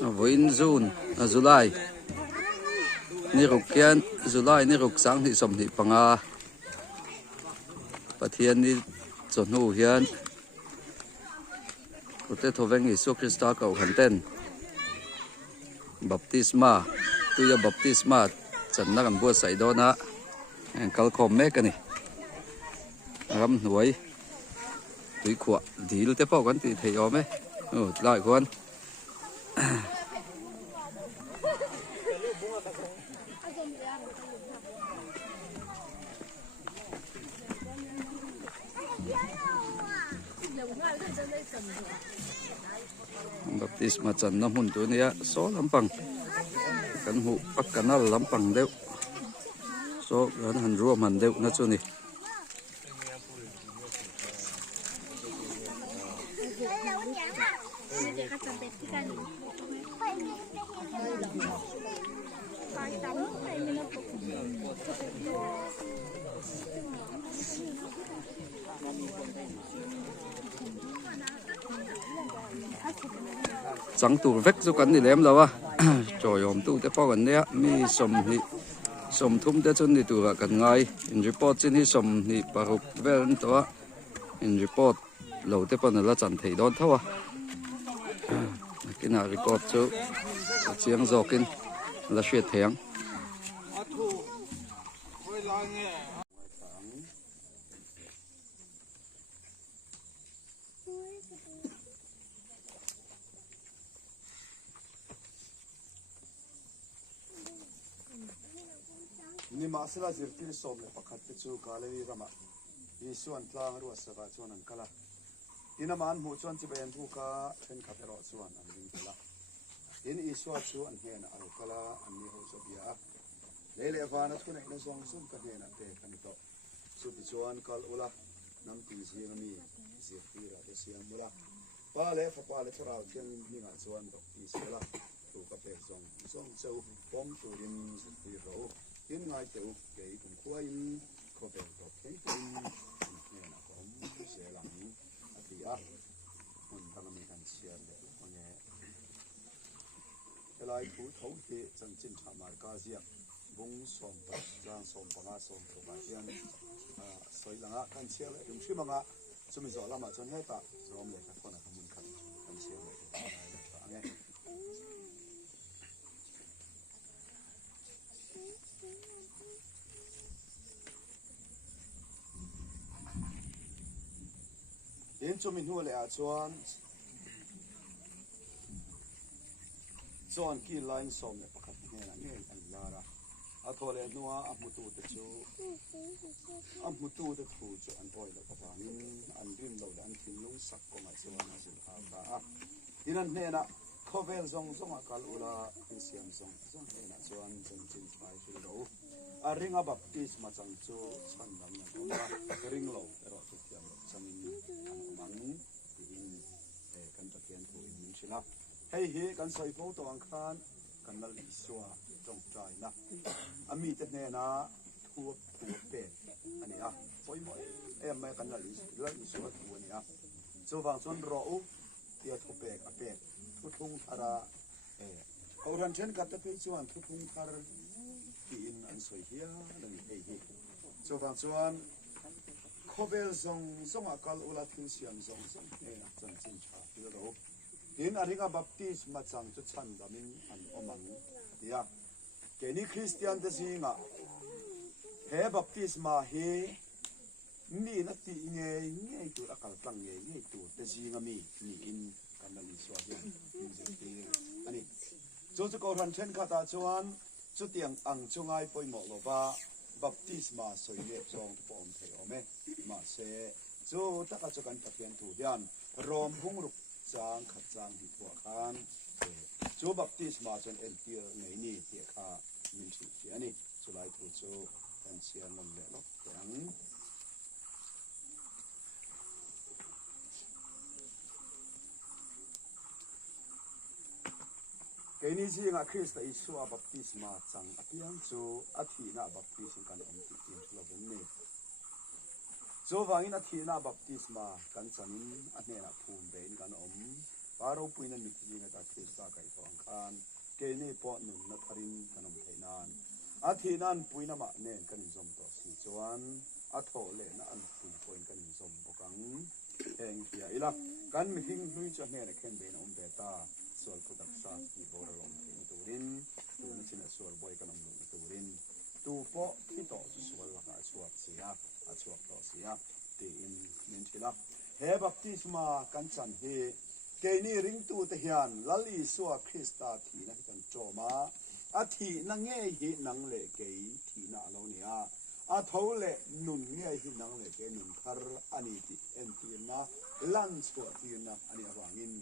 với June July ni rục kian July ni rục sáng thì sầm thì bằng và thiên ni chọn hữu hiền có thể thâu veng Giêsu Christa cầu hành tên baptisma tuya baptisma chân na kan bua sai do na kal khom me kani ram nuai tui khwa dil te pau kan ti thei om me lại con baptisma chân na mun tu nia so lampang kan hu pak kanal lampang deu so gan han ruam han deu na chu ni trắng tủ vét cho cắn thì lém đâu à trời ôm tủ te bao gần đấy mi sầm thum te chân thì tủ là cần ngay in report trên thì sầm thì bảo về đó in report lâu te bao là chẳng thấy đón thâu à cái nào report chứ chiang giò kinh là chuyện thiang ni masala zirtil som le pakhat te chu kalewi rama Yesu an tlang ru asaka chuan an kala ina man mu chuan chi ben thu ka then khatero chuan an ding kala in Yesu chu an hen al kala an ni ho so bia lele va na thune na song sum ka hen ate kan to su ti chuan kal ula nam ti si mi zirtil ra siam mula pa le thora ken ni nga chuan to ti sela tu ka pe song chau pom tu rin zirtil ro in ngay tiểu cái cũng quay có vẻ có cái tin này là có sẽ làm thì mình đang làm hành xem để có nghe cái lại thủ thấu thì chân chân chạm mà cá gì bung sòng bạc giang sòng bạc sòng của bạn hiện soi là hành xem lại dùng chữ bằng chúng mình rõ là mà chân hết ta rồi mình phải con là không muốn hành xem lại nghe đến cho mình hùa lại chuan kia line som này pakhat nghe là nghe anh lara thôi lại nuôi amutu để chú amutu để thu cho anh thôi là các bạn anh rin đầu anh tìm lung sắc của máy chuan anh sẽ học ta anh nghe na cover zong akal ula in siam zong nghe na chuan chân chân phải phía đầu ring a baptist mà chẳng cho chân lắm nha ring lâu rồi thực hiện chân mắng in kan ta kian thu in sila hei hi kan soi pho to ang khan kan la li swa tong trai na ami te ne na thu pe ani a poi moi em mai kan la li swa thu ani a chu wang chon ro u tia thu pe ka pe thu thung thara auran chen ka ta pe chuan thu thung thar ki in an soi hia la ni hei hi chu wang chuan khovel zong akal ula thil siam zong e na chan chin cha ti ro in aringa baptist ma chang chu chan damin an omang ya ke ni christian te singa he baptisma he ni na ti nge tu akal tang nge tu te singa mi ni in kanali swa ya ani chu ko ran chen kha ta chuan chu tiang ang chungai poimo lo ba baptisma soile zong pom the ome ma se chu taka chu kan pathian thu dian rom hung ruk chang khat chang hi thua khan chu baptisma chen en tir nei ni ti kha min chi chi ani chu lai thu chu kan sian nom le lo tang cái này chỉ ngã Christ Isu a baptisma chang apiang chu athina baptism kan om ti tin lo ben ne zo wangin athina baptisma kan chanin anena phum bein kan om paro puina mi ti na ta Christ a kai thong khan ke ni po nun na tharin kan om theinan athinan puina ma nen kan zom to si chuan atho le na an pui point kan zom bokang eng hia ila kan mi hing hlui cha ne khen bein om beta sual putak sa ki bora lom thing turin tu na china sual boy kanam lu turin tu po ki to sual la ka suak sia a suak to sia ti in min thila he baptisma kan chan he ke ni ring tu te hian lali suwa Krista thi na kan choma a thi na nge hi nang le ke thi na lo nia a tho le nun nge hi nang le ke nun thar ani ti en ti na lan suwa ti na ani awangin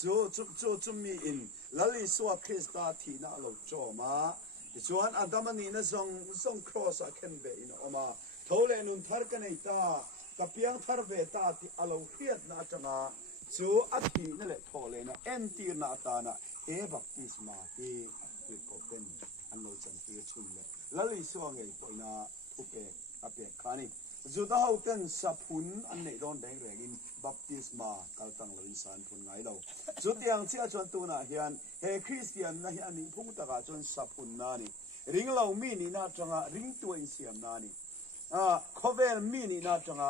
chu mi in lali suwa Krista thi na lo choma chuan adamani na zong cross a ken be in oma thole nun thar ka nei ta ka piang thar ve ta ti alo khiat na changa chu athi na le thole na en ti na ta na e baptisma hi ko pen an lo chan ti chun le lali suwa ngei poina upe ape khani zuda hau ten sapun an nei don deng regin baptisma kaltang lo insan phun ngai lo zutiang chia chuan tu na hian he Christian na hian ning phung ta ga chuan sapun na ni ring lo mi ni na changa ring tu in siam na ni khovel mi ni na changa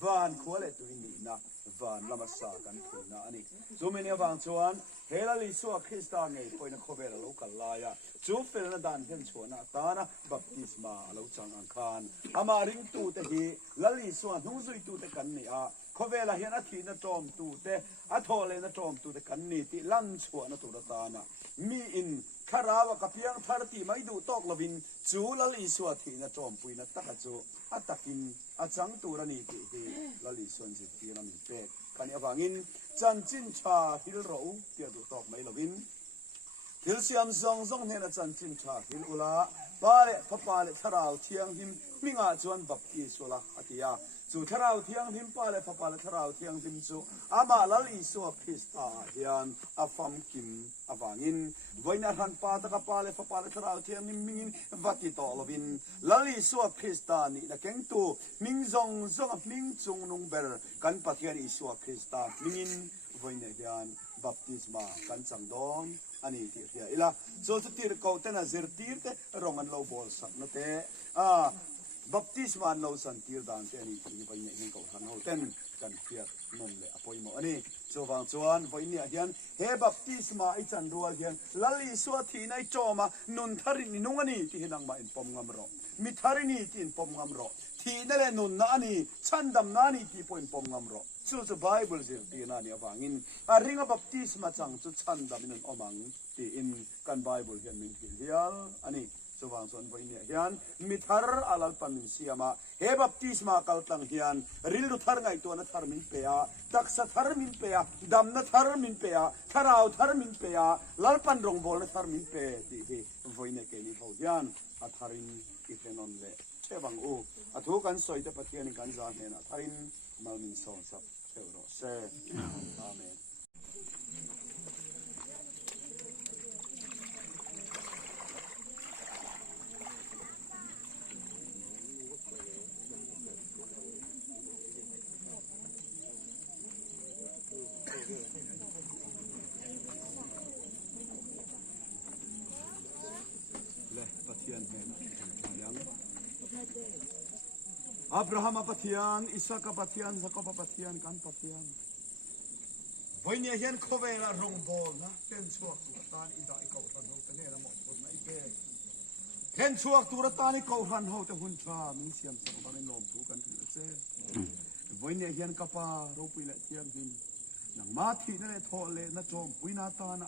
van khole tu ni na van lama sa kan phun na ani zumini wang chuan hela li suwa Krista ngei poina khovel lo kalaya chu fel na dan hen chuana ta na baptisma lo chang ang khan ama ring tu te hi lali suwa hnung zui tu te kan ni a khovela hian a thi na tom tu te a thole na tom tu te kan ni ti lan chuana tu ra ta na mi in kharawa ka piang thar ti mai du tok lovin chu lali suwa thi na tom puina taka chu atakin achang tu ra ni ti hi lali suan ji ti na mi pe kan awangin chan chin cha hil ro ti du tok mai lovin thil siam zong ne na chan chin cha hil ula pale papale tharau thiang him minga chuan bapti sola atia chu tharau thiang him pale papale tharau thiang him chu ama lali suwa Krista hian afam kim awangin voina han pa ta ka pale papale tharau thiang him mingin vati to lovin lali suwa Krista ni na keng tu ming zong ming chung nung ber kan pathian i suwa Krista mingin voina hian baptisma kan changdon ani ti hia ila so tir ko te na zirtir te rongan lo bol sak no te baptisma no san tir dan te ani ti bai ne hin ko han ho ten kan hia non le apoi mo ani so wang chuan voi ni hian he baptisma I chan rual hian lali suwa thi nai choma nun thari ni nung ani ti hinang ma in pom ngam ro mi thari ni ti in pom ngam ro thi na le nun na ani chandam na ni ti poin pom ngam ro chu Bible zir ti na ni awangin a ringa baptisma chang chu chandam in omang ti in kan Bible hian min hial ani so wang son voi ni hian mi thar alal pan siama he baptisma kaltang hian ril lu thar ngai to na thar min pe a taksa thar min pe a dam na thar min pe a tharau thar min pe a lalpan rong bol na thar min pe ti hi voi ne ke ni ho hian a tharin I fenon le chewang u a thu kan soi te pathian kan za ne na tharin malmin son sa euro se amen Abraham pathian, Isaac pathian, Jacob pathian, kan pathian. Voi ne hian khovela rong bol na ten chuak tan ida I ko ran ho te ne na mo na I pe. Ten chuak tu ra tan I ko ran ho te hun tra min siam sa ko ban lom tu kan tu che. Voi ne hian ka pa ro pui le thiam hin. Nang ma thi na le tho le na chom pui na ta na.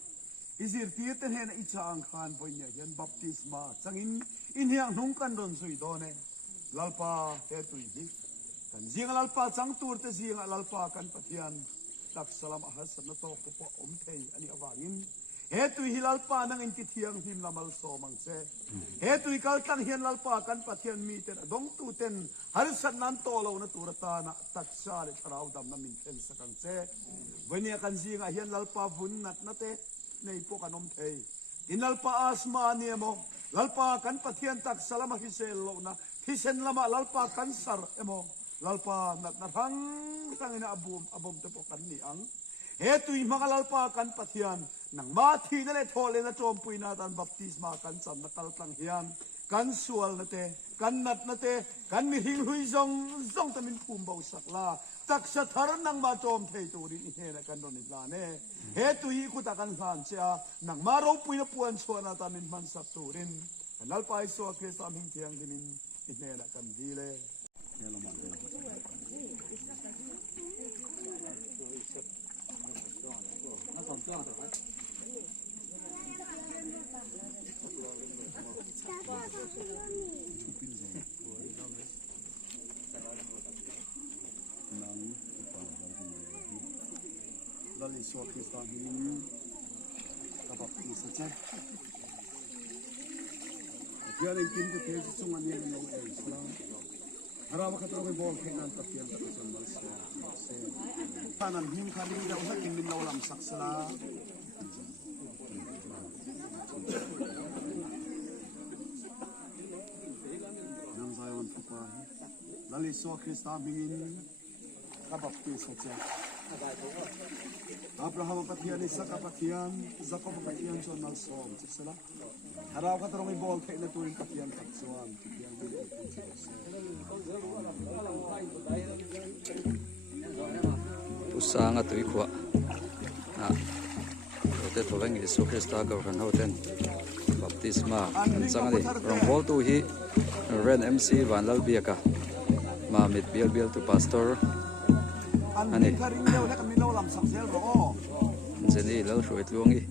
Izir ti te ne na I chang khan voi ne hian baptisma changin in hiang nung kan don sui do ne. Lalpa he tui hi kan jing lalpa chang tur te jing lalpa kan pathian tak salam ahas na to po om thei ani awangin he tui hi lalpa nang in ti thiang him lamal so mang che he tui kal tang hian lalpa kan pathian mi ten dong tu ten har sat nan to lo na turata na tak sa le tharau dam na min ken sakang che vonia kan jing a hian lalpa vun nat na te nei po kanom thei inalpa asma ni mo lalpa kan pathian tak salama hisel lo na hisen lama lalpa kansar emo lalpa nat narang tangina abom te po kan ni ang hetui mga lalpa kan pathian nang mathi na le thole na chompuy na tan baptisma kan sam na kaltlang hiyan kan sual na te kan nat na te kan mihing hui zong tamin pumbaw sakla tak sa tharan nang machom thei turin ihe na kan ron itlane hetui kutakan han siya nang maraw puy na puan suwa na tamin man sak turin kanal pa iso akres aming tiyang dinin ihe na kan dile Lali so kita ini kapag isa siya. Biar ingin tu tesis sungan yang long Islam. Harawa katro bol kenan tapian tapisan malsa. Tanan him kali dah usah ingin laulam saksala. Nang sayon papa. Lali so kita bingin kapag isa siya. Abraham patian Isaac patian Jacob patian John Malsom sila haraw ka tarong ibol kay na tuwing patian taksuan usanga tui khwa te tholeng Isu Krista ka kan hoten baptisma kan changani rong bol tu hi ren MC Vanlal Biaka ma mit bial tu pastor ani karing daw na kami laulam saksel ro jeni lo hruit luangi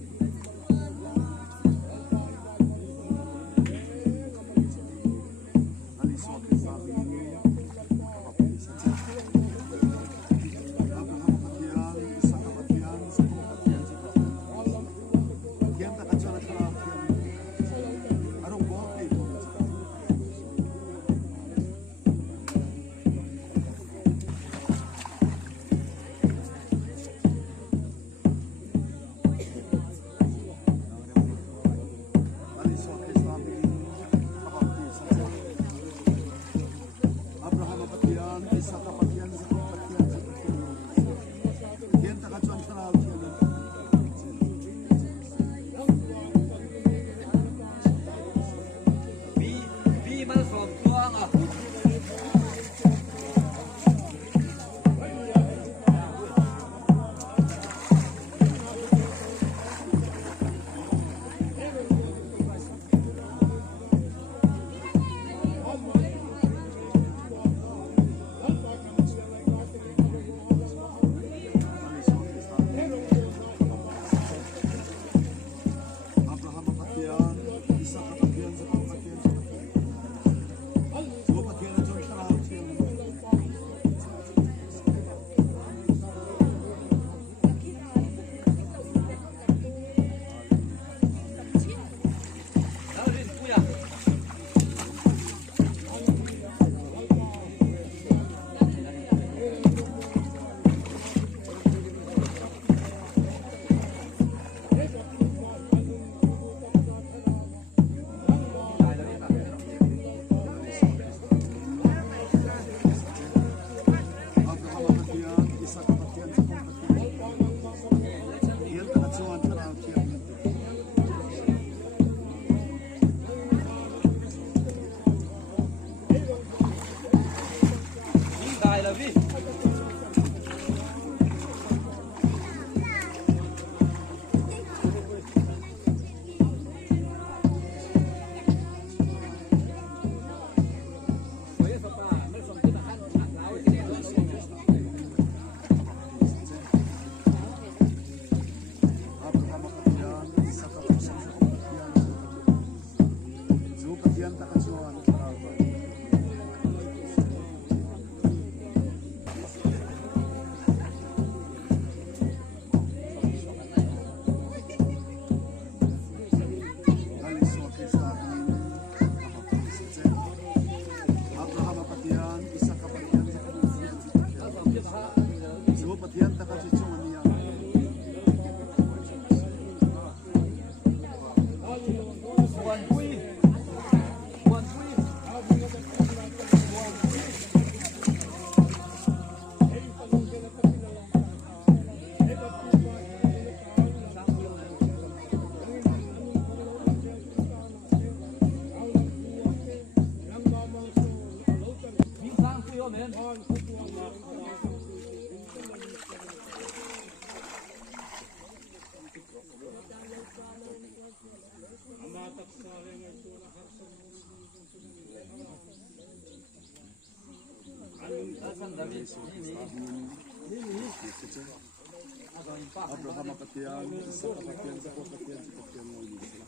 Abraham apatian, Isaac apatian, Jacob apatian, apatian mo Isla.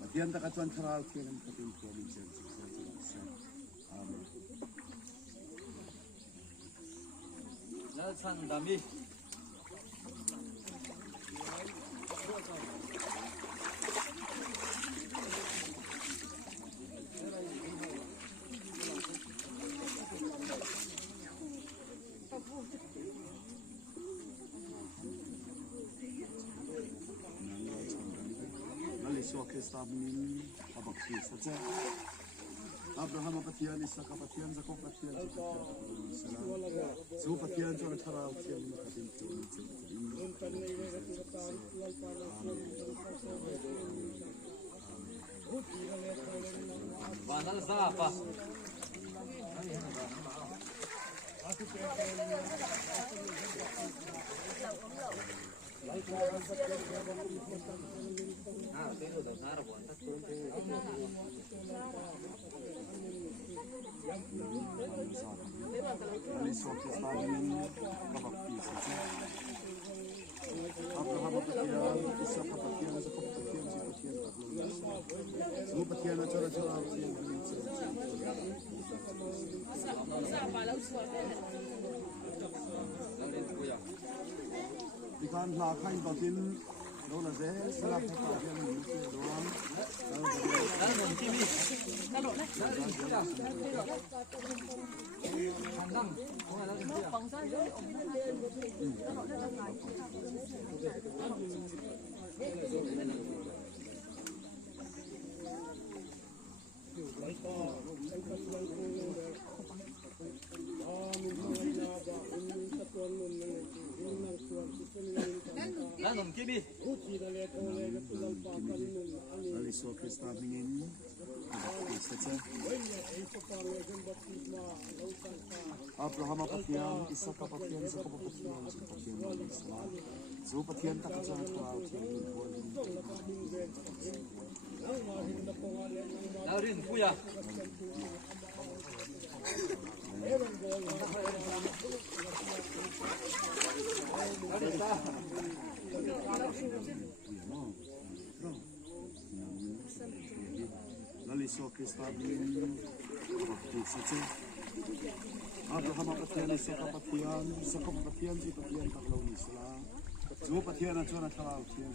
Matian ta katuan karal kian katin ko min sen. Amen. Lalsan dami. So Kristamin abakti saja. Abraham apatian, Isaac apatian, Jacob apatian, so apatian so karal kian katin ko min sen. Banal zapa. So Kristamin abakti saja. Abraham apatian, Isaac apatian, Jacob apatian, so apatian na cara kian min sen. Ikan lah kain batin, dola ze, selap kita dia ni doang. Dalam kimi. Dalam kimi. Lalu so Kristamin ini abakti saja. Abraham apatian, Isaac apatian, Jacob apatian, so apatian tak kecuali kalau kian Laurin puya. Lalu so Kristamin abakti saja. Abraham apatian, Isaac apatian, Jacob apatian, tak lalu Islam. So apatian na cuana kalau kian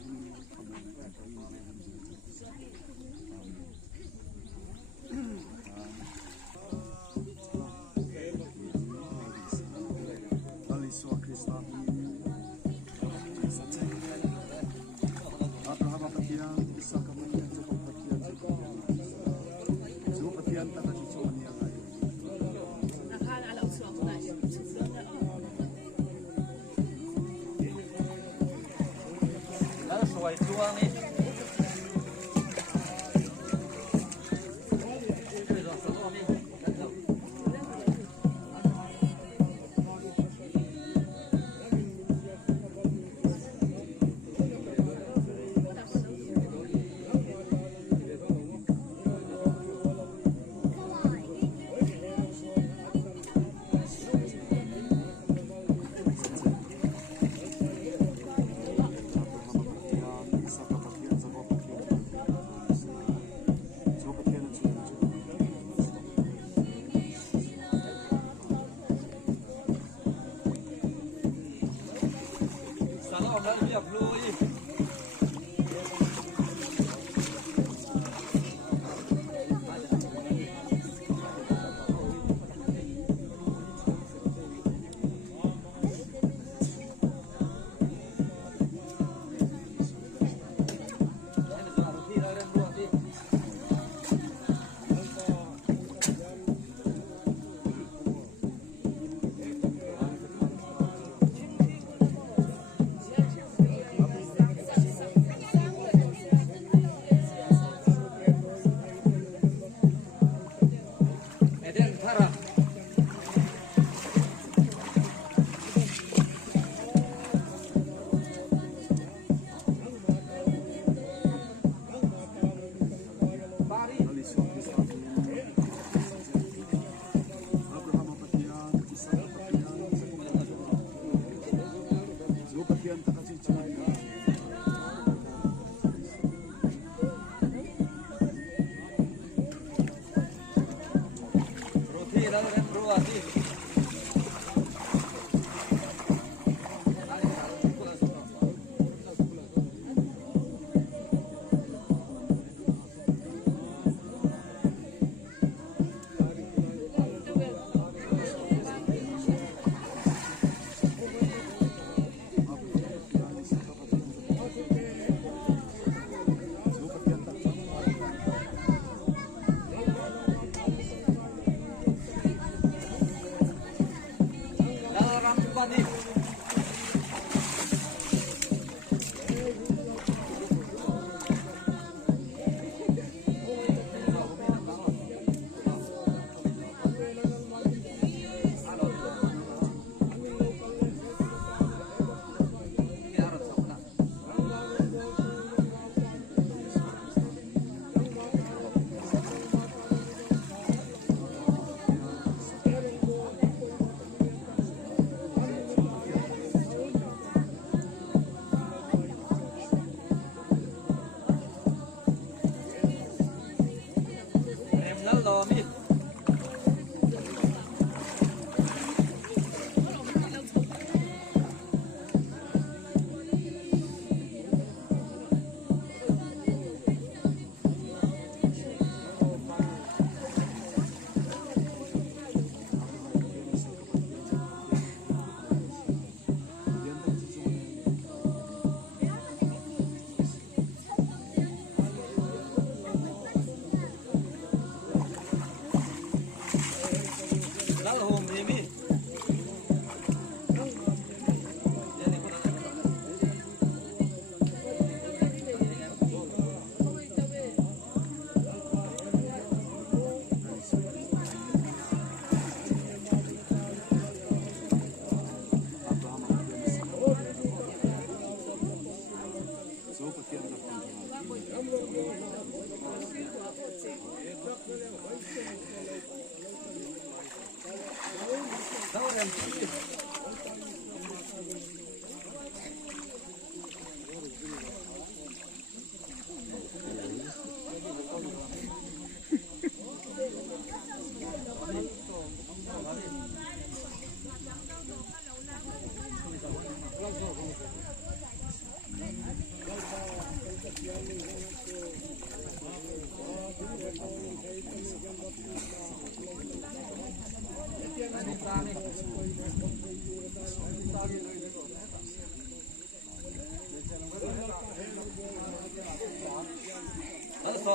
Lalu so Kristamin abakti saja. Abraham apatian, Isaac apatian, Jacob apatian, so apatian tak kecuali yang lain. Dalam suai tuang ni. Salam dah dia blue ni.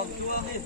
som chuang đi.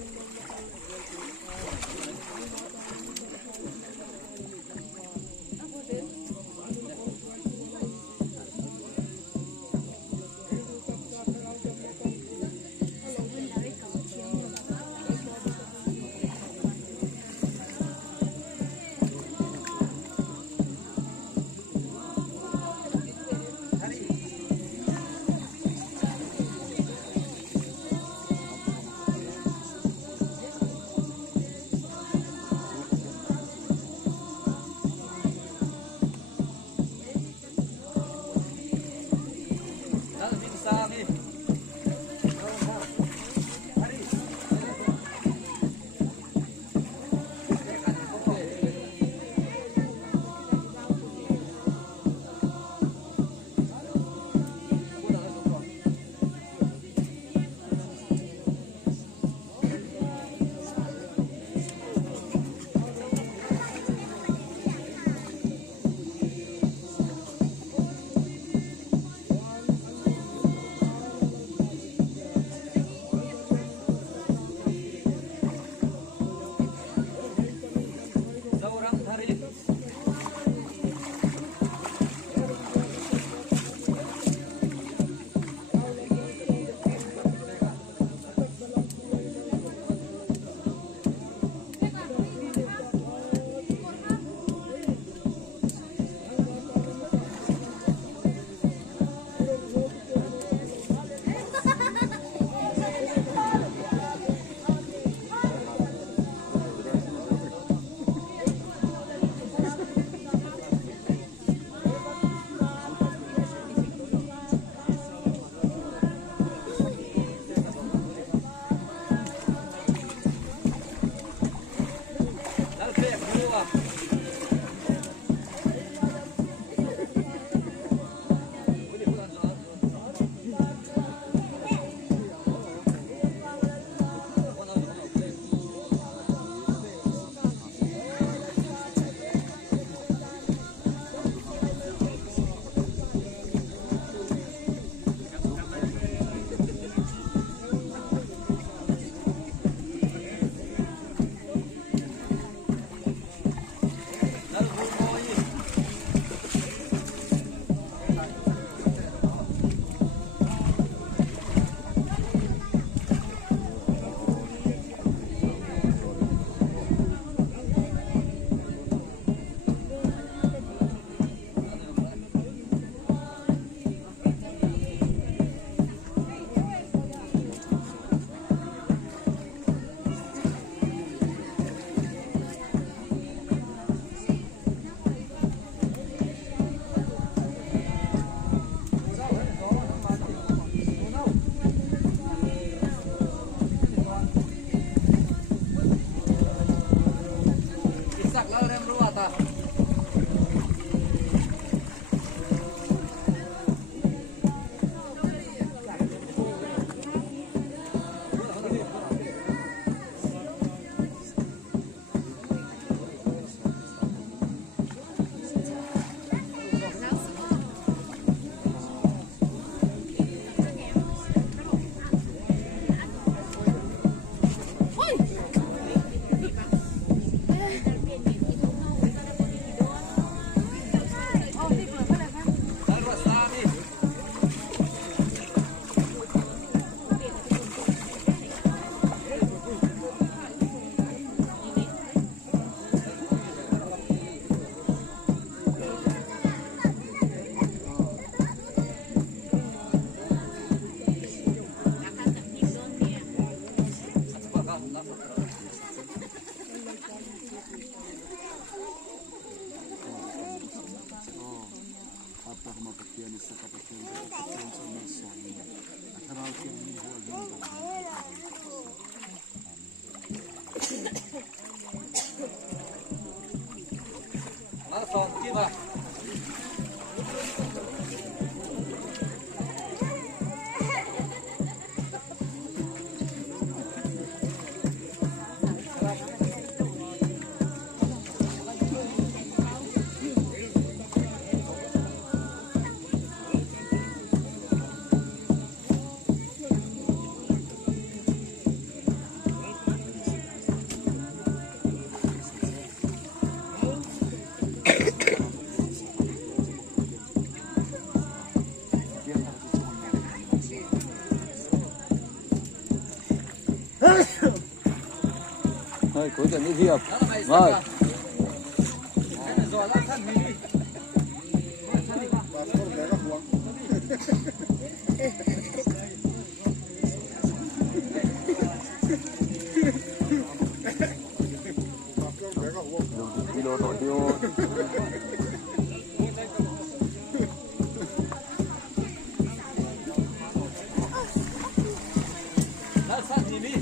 Som kim à? rồi cuối tuần đi hiệp rồi rồi lát thân mình đi. và không để các huống kilo thổi tiêu Lát thân mình đi.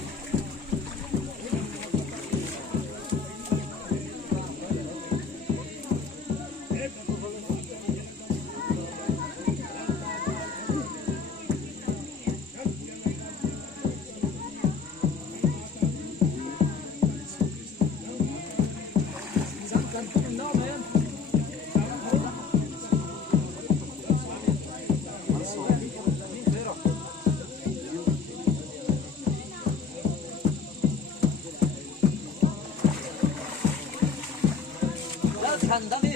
Thành đó đi.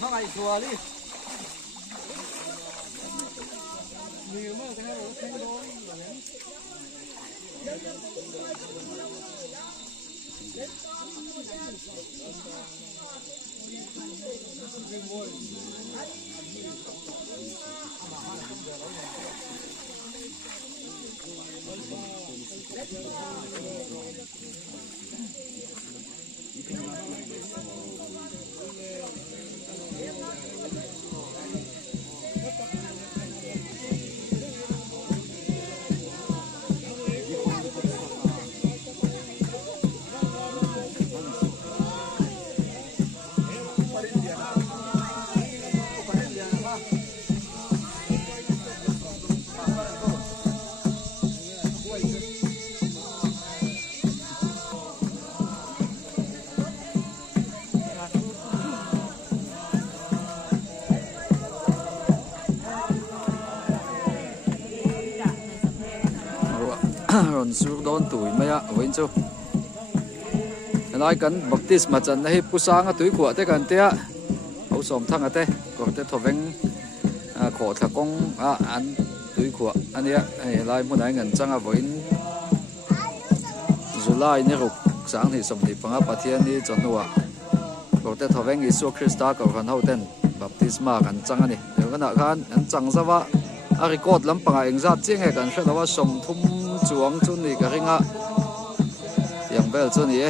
Nó ngày chùa đi. Nhiều mà cái này không đôi. ron sur don tuổi mấy ạ với chú lại cần baptist mà chân này pusang ở tuổi của thế cần thế ạ hậu sòng thằng ở thế còn thế thọ veng khổ thà công ăn tuổi của anh ấy lại muốn nói ngân trang ở với July này rục sáng thì sòng thì bằng áp thiên đi chọn nữa còn thế thọ veng Giêsu Christa còn hắn hậu tên baptist mà ngân trang anh ấy nếu cái nào kan ngân trang sao vậy record lắm bằng anh ra tiếng hay cần phải là sòng thum chuang chu ni cái ringa yang bel chu ni